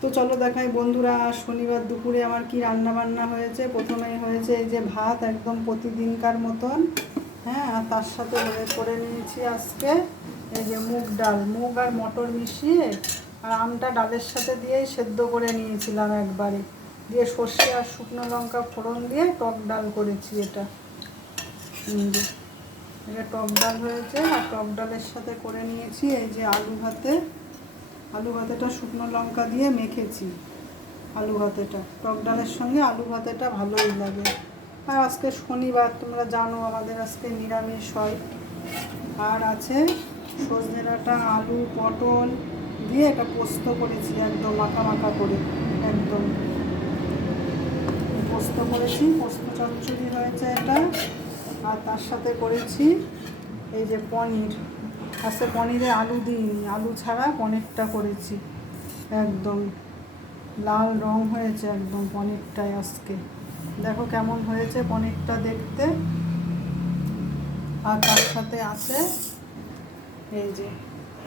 তো চলো দেখাই বন্ধুরা, শনিবার দুপুরে আমার কি রান্না বান্না হয়েছে। প্রথমেই হয়েছে এই যে ভাত, একদম প্রতিদিনকার মতন। হ্যাঁ, আর তার সাথে করে নিয়েছি আজকে এই যে মুগ আর মটর মিশিয়ে, আর আমটা ডালের সাথে দিয়েই সেদ্ধ করে নিয়েছিলাম একবারে, দিয়ে সর্ষে আর শুকনো লঙ্কা ফোড়ন দিয়ে টক ডাল করেছি। এটা টক ডাল হয়েছে, আর টক ডালের সাথে করে নিয়েছি এই যে আলু ভাতেটা শুকনো লঙ্কা দিয়ে মেখেছি। আলু ভাতেটা টক ডালের সঙ্গে আলু ভাতেটা ভালোই লাগে। আর আজকে শনিবার, তোমরা জানো আমাদের আজকে নিরামিষ হয়। আর আছে সজনে ডাঁটা, আলু, পটল দিয়ে একটা পোস্ত করেছি, একদম মাখা মাখা করে, একদম পোস্ত করেছি। পোস্ত চচ্চড়ি হয়েছে এটা। আর তার সাথে করেছি এই যে পনির। আজকে পনিরে আলু দিইনি, আলু ছাড়া পনিরটা করেছি। একদম লাল রং হয়েছে একদম পনিরটায় আজকে। দেখো কেমন হয়েছে পনিরটা দেখতে। আর তার সাথে আছে এই যে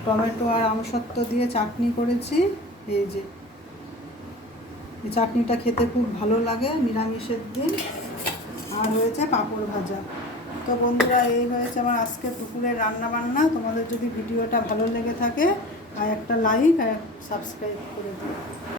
টমেটো আর আমসত্ত্ব দিয়ে চাটনি করেছি। এই যে এই চাটনিটা খেতে খুব ভালো লাগে নিরামিষের দিন। আর হয়েছে পাঁপড় ভাজা। তো বন্ধুরা, এই হয়েছে আমার আজকে দুপুরের রান্না বান্না। তোমাদের যদি ভিডিওটা ভালো লেগে থাকে, আর একটা লাইক আর সাবস্ক্রাইব করে দিও।